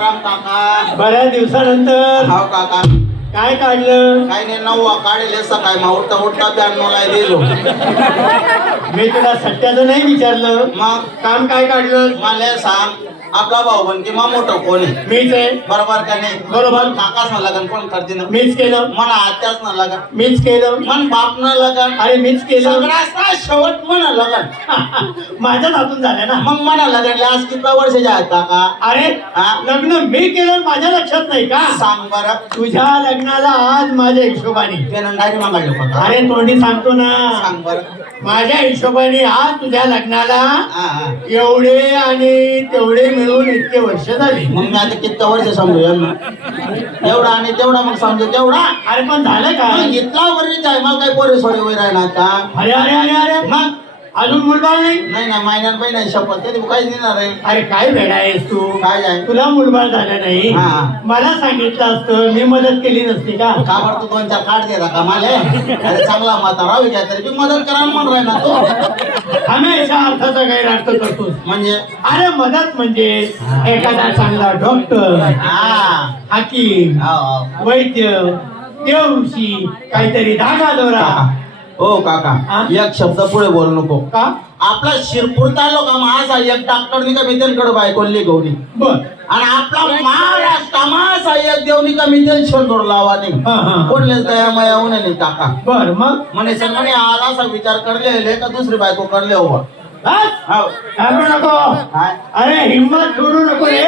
काका. बऱ्याच दिवसानंतर. हाव काका. काय काढलं? काही नाही नऊ काढले सकाळी. मग उठता उठता ब्याण्णवला दिलो मी तुला सत्याचं नाही विचारलं. मग? काम काय काढलं? मला सांग. आपला भाऊ बनकी मा मोठं कोण आहे? मीच आहे. बरोबर का नाही? बरोबर. काकाच ना लगन कोण करते ना? मीच केलं. म्हणा आत्याच ना लगन. मीच केलं. मन बाप न लगन. अरे मीच केलं. शेवट म्हणा लगन. माझ्याच हातून झालं ना? मग म्हणा लगन आज किती वर्षाचे आहेत काका? अरे? लग्न मी केलं माझ्या लक्षात नाही का? सांग बरं. तुझ्या लग्नाला आज माझ्या हिशोबाने. मागायला अरे तोंडी सांगतो ना. सांग बरं. माझ्या हिशोबाने आज तुझ्या लग्नाला एवढे आणि तेवढे मिळून इतके वर्ष झाली. मग मी आता किती वर्ष समजू यांना? एवढा आणि तेवढा मग समजू तेवढा अरे पण झालं मग काय इतका वरीच आहे. मग काय पोरे सोडे वय राहणार का अरे अरे अरे अरे. मग अजून मुलबाळ नाही? नाही नाही महिन्यात महिन्यात शपथ. कधी काहीच देणार आहे. अरे काय वेळ आहेस तू? काय आहे? तुला मुलबाळ झालं नाही. हा, हा. मला सांगितलं असतं मी मदत केली नसती का? का बरं तू दोन चार कार्ड दे का माले? अरे चांगला म्हातारा घ्या तरी बी मदत करा म्हणून राहिला तो. हमेशा अर्थाचा गैरअर्थ करतोस. म्हणजे? अरे मदत म्हणजे एखादा चांगला डॉक्टर हा. हाकीम हाव, हाव. वैद्य देवऋषी काहीतरी धागा दोरा. ओ काका. हा? एक शब्द पुढे बोलू नको. का? आपला शिरपूर तालुका माझा एक डॉक्टरनी का मितेनकडे बायकोली गौरी. बर. आणि आपला महाराष्ट्र माझा एक देवनी का मितेन शोधून लावा नाही हा हा. कोणलेच दया मया नाही काका. बर मग? म्हणे सर म्हणे आज असा विचार करले का दुसरी बायको करले हो. घाबरू नको. काय? अरे हिंमत सोडू नको रे.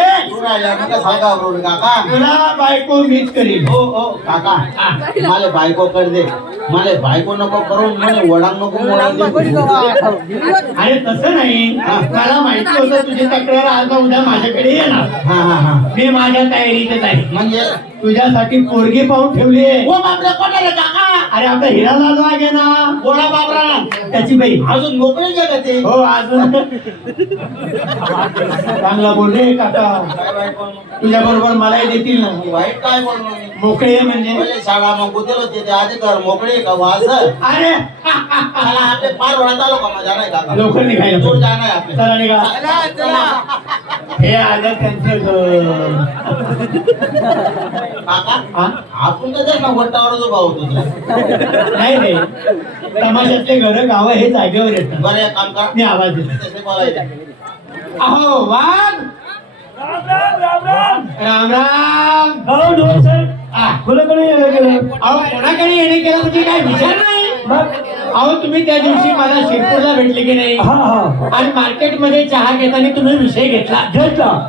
काका. तुला बायको मीच करील हो हो काका. मला बायको कर दे. मला बायको नको करून म्हणे वडांग नको अरे तसं नाही. मला माहिती होतं तुझी तक्रार आज उद्या माझ्याकडे येणार. हा हा हा. मी माझ्या तयारीतच आहे. म्हणजे तुझ्यासाठी पोरगी पाहून ठेवली ओ बापरे काका अरे आपला हिरा लालो आहे ना. बोला बाबरा त्याची बाई. अजून मोकळे ते? हो अजून. चांगला बोल रे काका. तुझ्या बरोबर मलाही देतील ना. वाईट काय बोललो मी? मोकळे म्हणजे? पहिले शाळा मग गुदेल होते ते आधी कर मोकळे का वास अरे! मला आपले पार वडात आलो का माझा नाही काका लवकर निघायला दूर. जाणार आपले. चला निघा. हे आलं त्यांचं काका हा? आपण तर ना वट्टावर जो भाऊ होतो. नाही रे. समाजातले घर गाव हे जागेवर येतात. बरं एक काम कर. मी आवाज देतो. तसे बोलायचं. अहो वाघ! राम राम हो ढोल साहेब आ, कोणाकडे येणं केलं? अहो कोणाकडे येणे केलं म्हणजे काय विचार नाही. अहो तुम्ही त्या दिवशी मला शिरपूरला भेटले की नाही? हा हा. आणि मार्केटमध्ये चहा घेताना तुम्ही विषय घेतला. घेतला.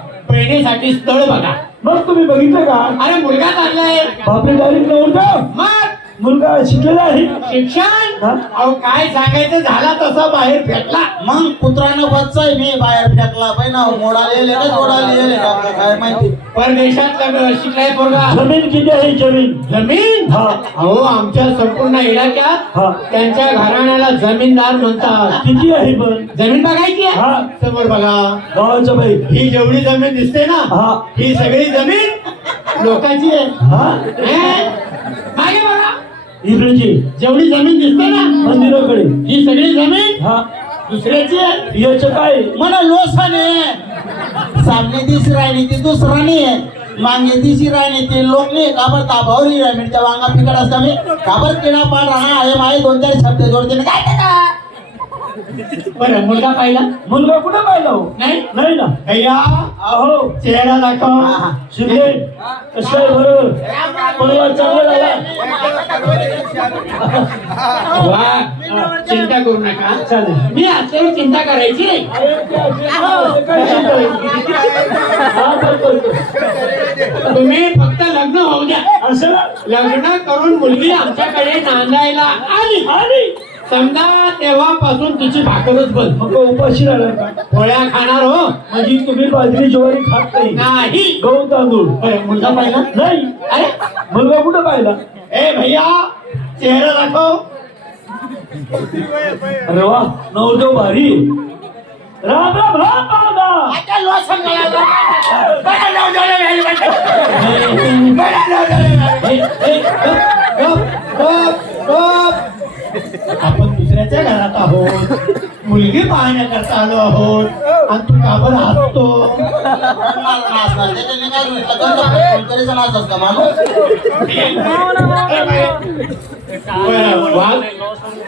स्थळ बघा. मग तुम्ही बघितलं का? अरे मुलगा चाललाय बापरे डायरेक्ट नव्हतं मग? मुलगा शिकलेला आहे. शिक्षण? अहो काय सांगायचं? झाला तसा बाहेर फेकला. मग पुत्रानं बच्चाय मी बाहेर फेकला. पाहिजे ना मोडाला येले का जोडाला येले का आपल्याला काय माहिती? परदेशात शिकलाय पोरगा. जमीन किती आहे जमीन? जमीन? हा. अहो आमच्या संपूर्ण इलाक्यात हा. त्यांच्या घराण्याला जमीनदार म्हणतात. किती आहे पण? जमीन बघायची आहे? हा. समोर बघा. गावाचं बाई. ही जेवढी जमीन दिसते ना हा. ही सगळी जमीन लोकांची आहे. हा. हे? इकडेची जेवढी जमीन दिसते ना मंदिराकडे ही सगळी जमीन? हा. दुसऱ्याची आहे? याचं काय म्हणा लोसाने सामने दिस राहिली ती दुसराने मागे दिशी राहिली ते लोक नाही काबर ताबावरी मिरच्या वांगा पिकड असता मी? काबर किडा पाड राहणार आहे माये दोन चार शब्द जोडते ना. काय? बरं मुलगा पाहिला? मुलगा कुठे पाहिला हो? नाही? नाही ना? भैया? अहो चेहरा दाखव. शिंदे कसं आहे बरोबर परिवार चांगला झाला. वा. चिंता करू नका. चालेल. मी असल्यावर चिंता करायची. तुम्ही फक्त लग्न होऊ द्या. असं? लग्न करून मुलगी आमच्याकडे नांदायला आली. आली. समजा तेव्हापासून तिची भाकरच बंद मग उपाशी राहणार का पोळ्या खाणार हो म्हणजे तुम्ही बाजरी ज्वारी खात नाही नाही गहू तांदूळ बरं, मुलगा पाहिला नाही अरे मुलगा कुठं पाहिला ए भैया चेहरा दाखव अरे वा नवरदेव भारी राम राम राम बाबा आता लोसंगाला बरं नाव झालं नाही बाई. बरं, जाऊ दे. ए, ए, गप, गप, गप, गप. आपण दुसऱ्या शेजारच्या घरात आहोत मुलगी पाहण्याकरता आलो आहोत. आणि तू का बरं हसतो?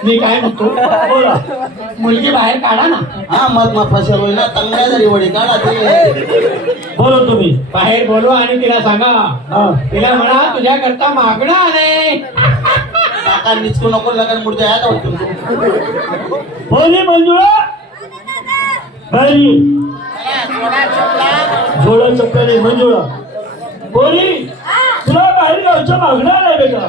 मी काय म्हणतो? बोला मुलगी बाहेर काढा ना. हा मग मग फसेल होईल ना तंगड्या जरी वडी काढा ते बोलो तुम्ही. बाहेर बोलवा आणि तिला सांगा. तिला म्हणा तुझ्याकरता मागणं आलंय काका निचकू नको लगन मुडते आहे का बोली मंजुळा. बाहेर थोडा चक्कर आहे मंजुळा. बोली. तुला बाहेर गावच्या मागणार आहे बेटा.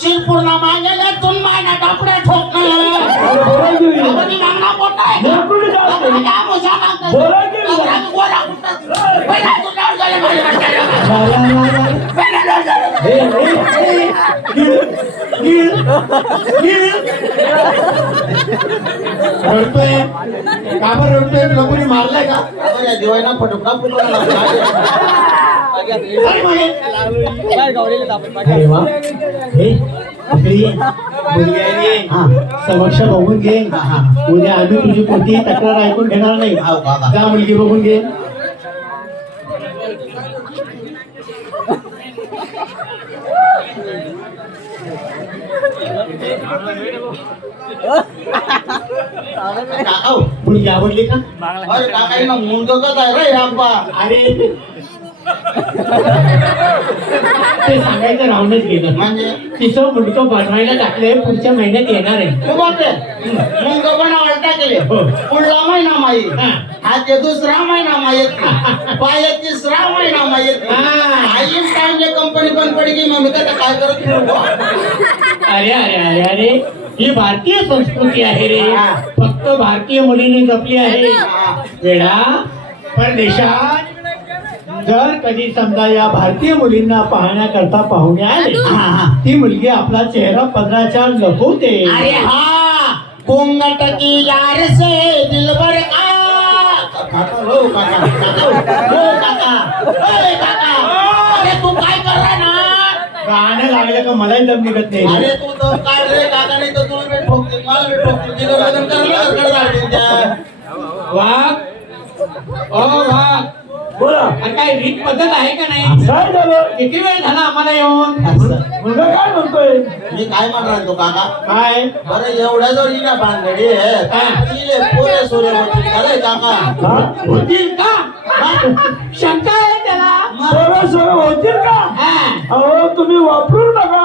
शिरपूरला मागेले तुम मायना कापड्या ठोकणं अरे बोला की रडतोय का? बरं रडतोय तुला कोणी मारलाय का आता फटका समक्ष बघून घे उद्या आम्ही तुझी कोणतीही तक्रार ऐकून घेणार नाही का मुलगी बघून काका. मुलगी आवडली का? अरे काका हिनं मुंडकं कसं आहे रे आप्पा? अरे. ते सांगायचं राहूनच गेलं. म्हणजे? तिचं मुंडकं बनवायला टाकलंय पुढच्या महिन्यात येणार आहे. मुंडकं पण आवडता केले हो. पुढला महिना माई हा. हा ते दुसरा महिना माहीत पाय तिसरा महिना माहीत हा. आईच टाइमले कंपनी पण पडी की मग मी आता काय करत? अरे अरे अरे अरे ही भारतीय संस्कृती आहे रे. फक्त भारतीय मुलीने जपली आहे. वेळा परदेशात जर कधी समजा या भारतीय मुलींना पाहण्याकरता पाहुणे आले. ती मुलगी आपला चेहरा पदराच्या लपवते हा कोंगट की यार से दिलबर का काका हो काका काका हो काका अरे तू काय करला ना? गाणं लागलं का मलाही दम निघत नाही. अरे तू तर काय रे काका नाही तर तुला मी ठोकते मला मी ठोकते. तिथं वाघ ओ वाघ. बोला. काय रीत पद्धत आहे का नाही? किती वेळ झाला आम्हाला येऊन. मुलगा काय म्हणतोय? मी काय म्हणणार तो काका? काय? बरं एवढ्या जर ना भानगडी आहे पोरे सोरे होतील अरे काका होतील का? शंका आहे त्याला. सोळा होतील का? हा. अहो तुम्ही वापरून बघा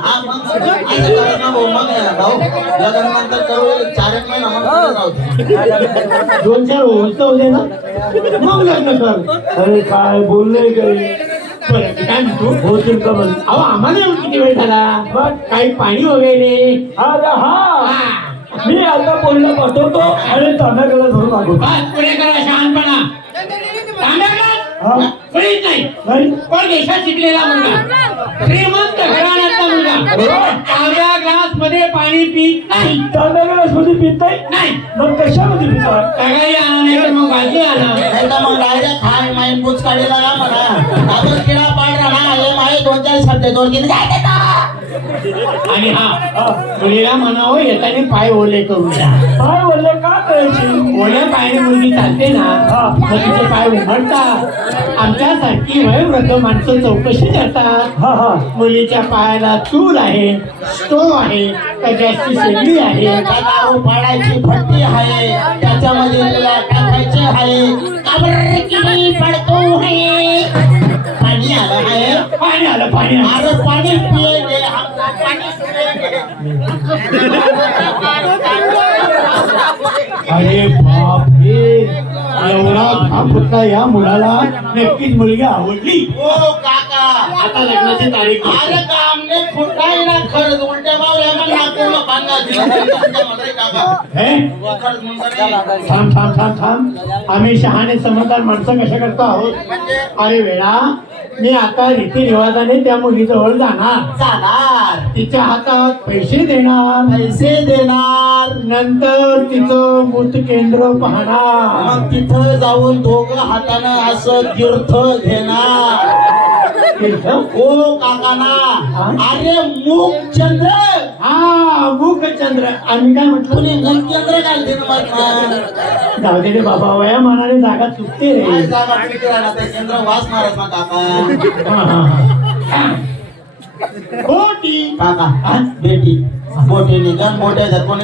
मग? असं करा ना भाऊ मग या भाऊ लग्न नंतर करू चार एक महिना मग पुढे जाऊ दोन चार होत ना. मग लग्न कर. अरे काय बोलले काही काय म्हणतो होतील का म्हणे अहो आम्हाला येऊन किती वेळ झाला मग? काही पाणी वगैरे अरे हा. हा. मी आता पाठवतो आणि धरून बस पुढे करा शहाणपणा हा नाही नाही. परदेशात शिकलेला मुलगा. श्रीमंत घराण्यातला मुलगा ग्लास मध्ये पाणी पित नाही. तांब्याकडे मध्ये पित नाही? नाही. मग कशामध्ये पितात सगळी आणा नाही तर मग बाजू आणा. नाही तर मग डायरेक्ट हाय माईन पुच काढीला ना म्हणा आपण किडा पाड राहणार हे माही दोन चार शब्द दोन तीन काय देता. आणि हा मुलीला म्हणावं येताना पाय ओले करून द्या काय बोलले का करायची? ओल्या पायाने मुलगी चालते ना मग तिचे पाय उमडतात आमच्यासारखी वयोवृद्ध माणसं चौकशी करतात. हा हा. मुलीच्या पायाला चूल आहे स्टोव आहे का गॅसची शेगडी आहे पाडायची फट्टी आहे त्याच्यामध्ये तिला टाकायचे आहे. पडतो आहे पाणी आलं आहे पाणी आलं. पाणी अरे पाणी पाणी अरे बाप फुटला या मुलाला नक्कीच मुलगी आवडली. ओ काका. आता लग्नाची तारीख अरे होती. का हमने फुटाई ना खरंच. उलट्या बावल्या मग नागपूरला बांधा दिला. हे? थांब थांब थांब थांब. आम्ही शहाणे समजदार माणसं कशा करतो आहोत? म्हणजे? अरे वेळा मी आता रीतिरिवाजाने त्या मुलीजवळ जाणार. जाणार. तिच्या हातात पैसे देणार. पैसे देणार. नंतर तिचं मूत केंद्र पाहणार. मग तिथं जाऊन दोघं हातानं असं तीर्थ घेणार. तीर्थ? ओ काकाना. हा? अरे मुख चंद्र! हा मुखचंद्र. आम्ही काय म्हटलं? केंद्र घालते ना मग जाऊ दे रे बाबा वया मनाने जागा चुकते रे. काय जागा किती राहणार ते केंद्र वास मारत ना काका. हा, हा, हा. खोटी काका बेटी मोठे निघन मोठे जर कोणी